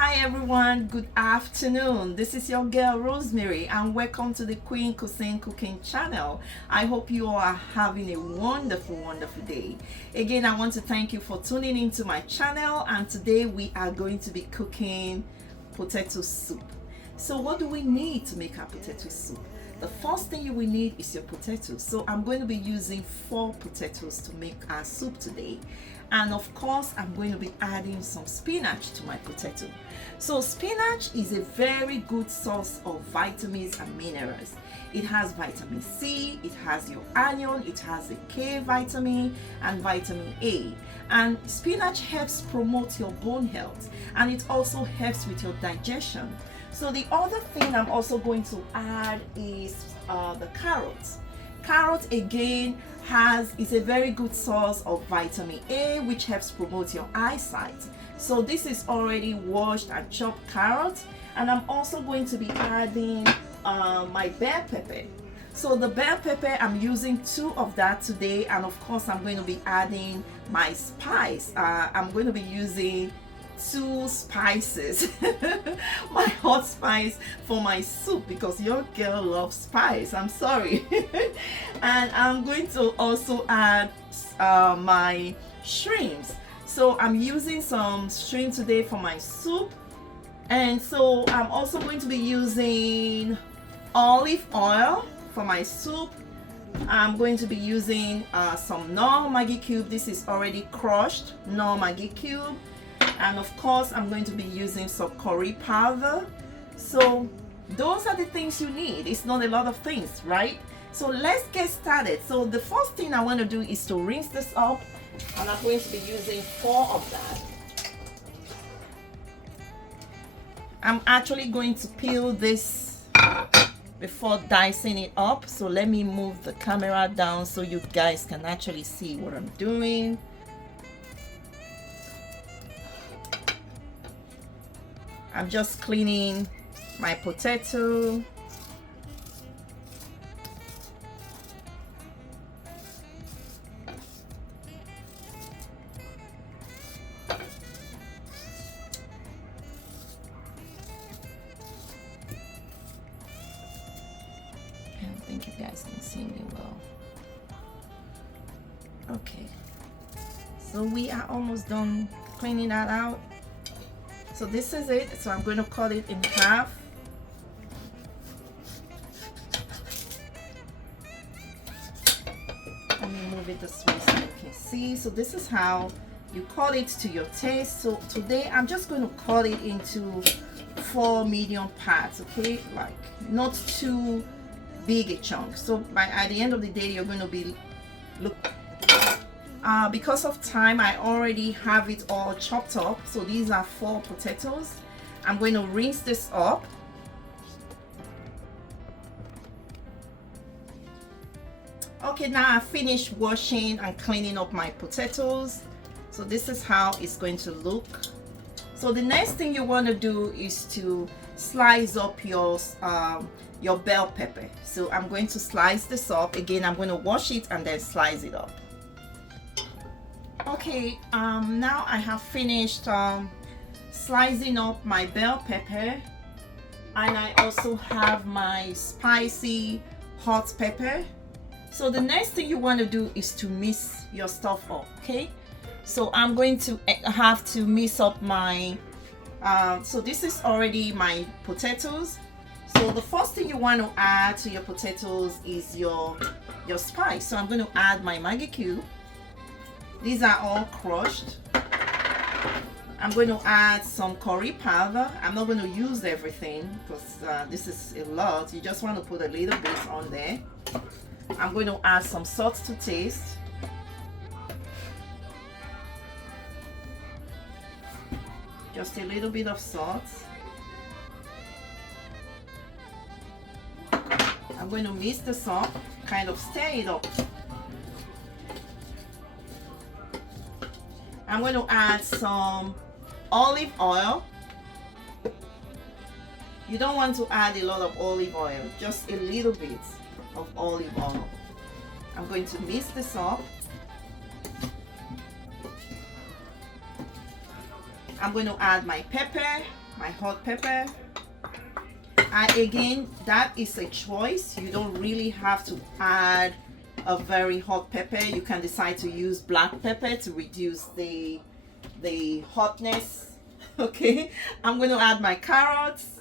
Hi everyone, good afternoon. This is your girl Rosemary and welcome to the Queen Cuisine Cooking channel. I hope you all are having a wonderful day. Again, I want to thank you for tuning into my channel, and today we are going to be cooking potato soup. So what do we need to make our potato soup? The first thing you will need is your potatoes. So I'm going to be using 4 potatoes to make our soup today. And of course, I'm going to be adding some spinach to my potato. So spinach is a very good source of vitamins and minerals. It has vitamin C, it has your iron, it has a K vitamin and vitamin A. And spinach helps promote your bone health, and it also helps with your digestion. So the other thing I'm also going to add is the carrots. Carrot again is a very good source of vitamin A, which helps promote your eyesight. So this is already washed and chopped carrot, and I'm also going to be adding my bell pepper. So the bell pepper, I'm using 2 of that today, and of course I'm going to be adding my spice. I'm going to be using 2 spices my hot spice for my soup, because your girl loves spice. I'm sorry. And I'm going to also add my shrimps. So I'm using some shrimp today for my soup, and so I'm also going to be using olive oil for my soup. I'm going to be using some Knorr Maggi cube. This is already crushed Knorr Maggi cube. And of course, I'm going to be using some curry powder. So those are the things you need. It's not a lot of things, right? So let's get started. So the first thing I want to do is to rinse this up, and I'm going to be using 4 of that. I'm actually going to peel this before dicing it up. So let me move the camera down so you guys can actually see what I'm doing. I'm just cleaning my potato. I don't think you guys can see me well. Okay, so we are almost done cleaning that out. So this is it. So I'm going to cut it in half. Let me move it this way so you can see. So this is how you cut it to your taste. So today I'm just going to cut it into 4 medium parts, okay? Like not too big a chunk. So at the end of the day, you're going to be because of time, I already have it all chopped up. So these are 4 potatoes. I'm going to rinse this up. Okay, now I finished washing and cleaning up my potatoes. So this is how it's going to look. So the next thing you want to do is to slice up your bell pepper. So I'm going to slice this up. Again, I'm going to wash it and then slice it up. Okay, now I have finished slicing up my bell pepper, and I also have my spicy hot pepper. So the next thing you want to do is to mix your stuff up, okay? So I'm going to have to mix up my so this is already my potatoes. So the first thing you want to add to your potatoes is your spice. So I'm going to add my Maggi cube. These are all crushed. I'm going to add some curry powder. I'm not going to use everything because this is a lot. You just want to put a little bit on there. I'm going to add some salt to taste. Just a little bit of salt. I'm going to mix this up, kind of stir it up. I'm going to add some olive oil. You don't want to add a lot of olive oil, just a little bit of olive oil. I'm going to mix this up. I'm going to add my pepper. my hot pepper. Again, that is a choice. You don't really have to add a very hot pepper. You can decide to use black pepper to reduce the hotness. Okay, I'm going to add my carrots.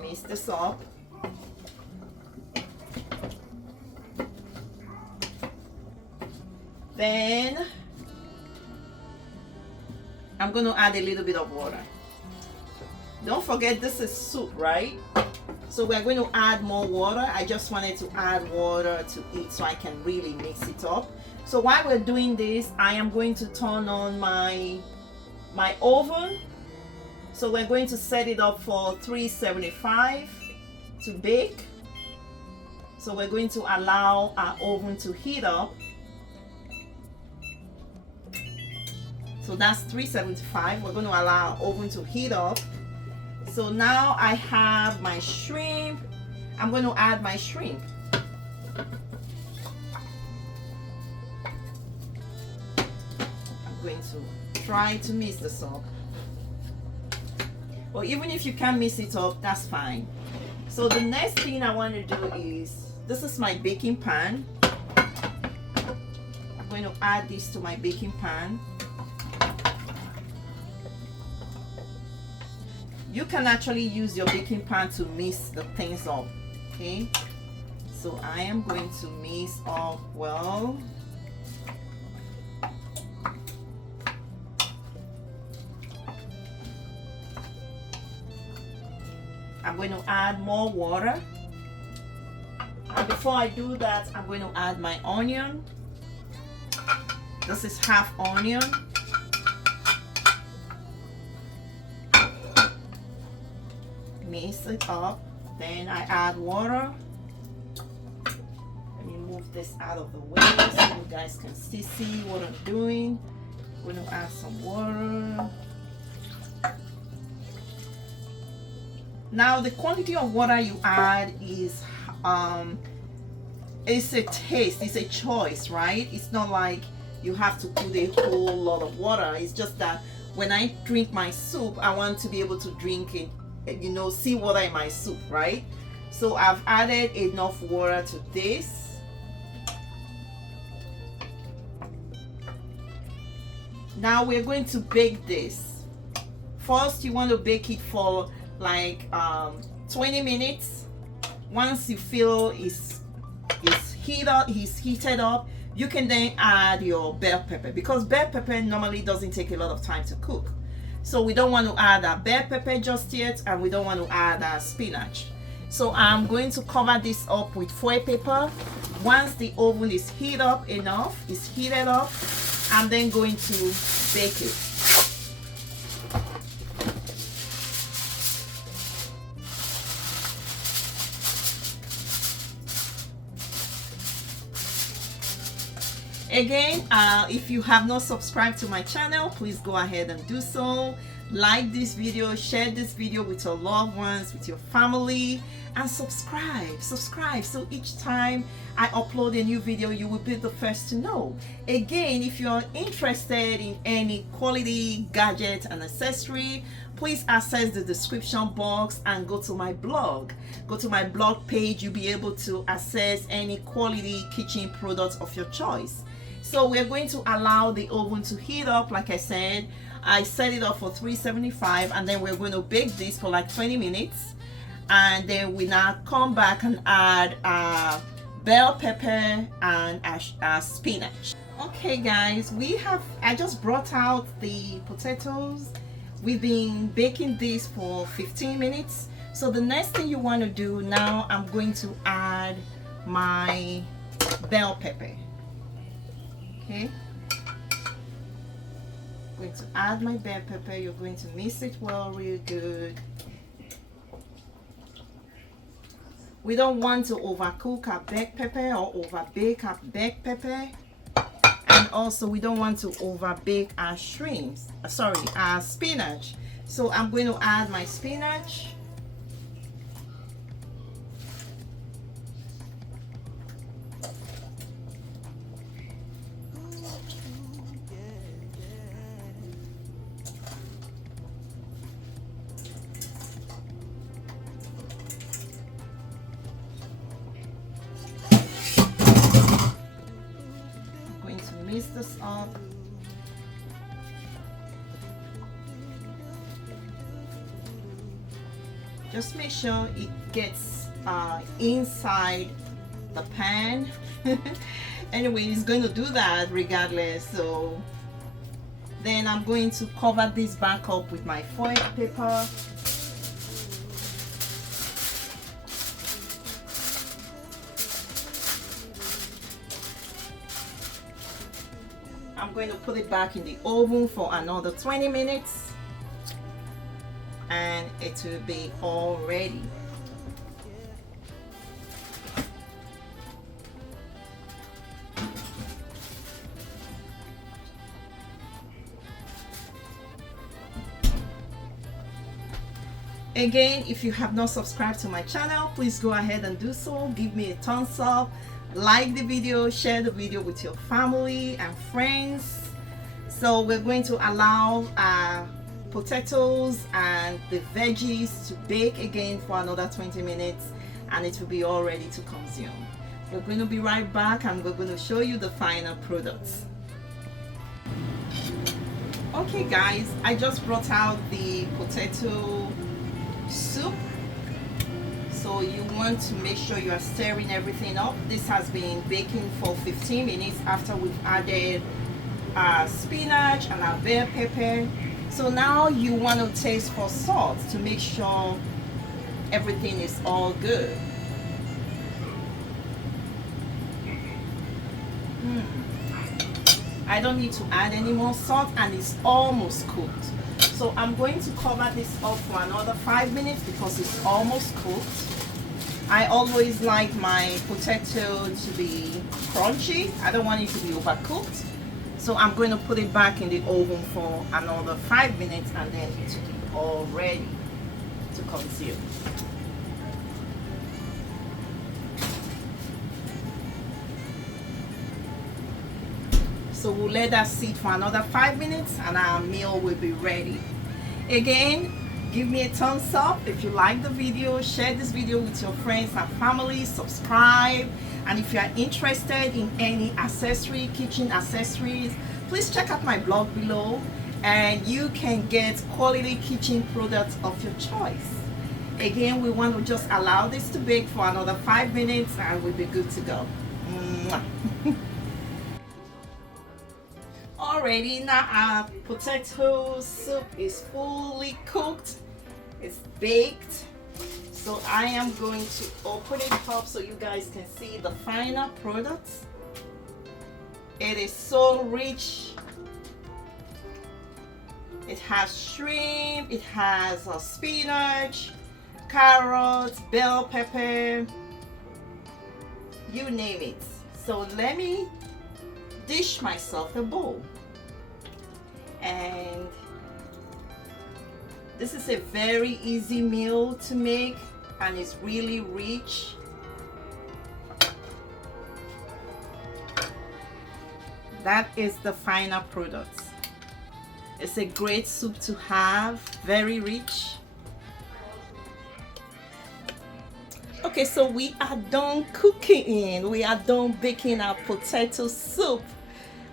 Mix this up. Then I'm going to add a little bit of water. Don't forget, this is soup, right? So we're going to add more water. I just wanted to add water to it so I can really mix it up. So while we're doing this, I am going to turn on my oven. So we're going to set it up for 375 to bake. So we're going to allow our oven to heat up. So that's 375. We're going to allow our oven to heat up. So now I have my shrimp. I'm going to add my shrimp. I'm going to try to mix this up. Or even if you can't mix it up, that's fine. So the next thing I want to do is, this is my baking pan. I'm going to add this to my baking pan. You can actually use your baking pan to mix the things up. Okay, so I am going to mix up well. I'm going to add more water, and before I do that, I'm going to add my onion. This is half onion. Mix it up. Then I add water. Let me move this out of the way so you guys can see what I'm doing. I'm going to add some water. Now the quantity of water you add is it's a taste, it's a choice, right? It's not like you have to put a whole lot of water. It's just that when I drink my soup, I want to be able to drink it, you know, see water in my soup, right? So I've added enough water to this. Now we're going to bake this. First, you want to bake it for like 20 minutes. Once you feel it's heated up, you can then add your bell pepper, because bell pepper normally doesn't take a lot of time to cook. So we don't want to add a bell pepper just yet, and we don't want to add a spinach. So I'm going to cover this up with foil paper. Once the oven is heated up, I'm then going to bake it. Again, if you have not subscribed to my channel, please go ahead and do so. Like this video, share this video with your loved ones, with your family, and subscribe so each time I upload a new video, you will be the first to know. Again, if you're interested in any quality gadget and accessory, please access the description box and go to my blog page. You'll be able to access any quality kitchen products of your choice. So we're going to allow the oven to heat up. Like I said, I set it up for 375, and then we're going to bake this for like 20 minutes, and then we now come back and add bell pepper and spinach. Okay guys, I just brought out the potatoes. We've been baking this for 15 minutes. So the next thing you want to do now, I'm going to add my bell pepper. Okay, I'm going to add my bell pepper. You're going to mix it well, real good. We don't want to overcook our black pepper or overbake our black pepper, and also we don't want to overbake our our spinach. So I'm going to add my spinach. mix this up. Just make sure it gets inside the pan. Anyway, it's going to do that regardless. So then I'm going to cover this back up with my foil paper. I'm going to put it back in the oven for another 20 minutes and it will be all ready. Again, if you have not subscribed to my channel, please go ahead and do so. Give me a thumbs up, like the video, share the video with your family and friends. So we're going to allow potatoes and the veggies to bake again for another 20 minutes and it will be all ready to consume. We're going to be right back and we're going to show you the final products. Okay guys, I just brought out the potato soup. So you want to make sure you are stirring everything up. This has been baking for 15 minutes after we've added spinach and our bell pepper. So now you want to taste for salt to make sure everything is all good. I don't need to add any more salt and it's almost cooked. So I'm going to cover this up for another 5 minutes because it's almost cooked. I always like my potato to be crunchy. I don't want it to be overcooked. So I'm going to put it back in the oven for another 5 minutes and then it will be all ready to consume. So we'll let that sit for another 5 minutes and our meal will be ready. Again, give me a thumbs up if you like the video, share this video with your friends and family, subscribe, and if you are interested in any accessory, kitchen accessories, please check out my blog below and you can get quality kitchen products of your choice. Again, we want to just allow this to bake for another 5 minutes and we'll be good to go. Already now our potato soup is fully cooked, it's baked. So I am going to open it up so you guys can see the final products. It is so rich. It has shrimp, it has spinach, carrots, bell pepper, you name it. So let me dish myself a bowl. And this is a very easy meal to make and it's really rich. That is the final product. It's a great soup to have, very rich. Okay, so we are done cooking. We are done baking our potato soup,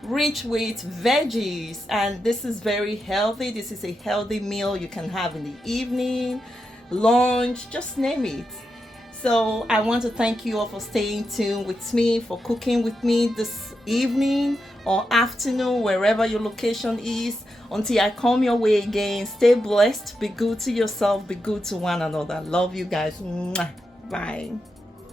rich with veggies, and this is very healthy. This is a healthy meal you can have in the evening, lunch, just name it. So I want to thank you all for staying tuned with me, for cooking with me this evening or afternoon, wherever your location is. Until I come your way again, stay blessed, be good to yourself, be good to one another. Love you guys. Bye.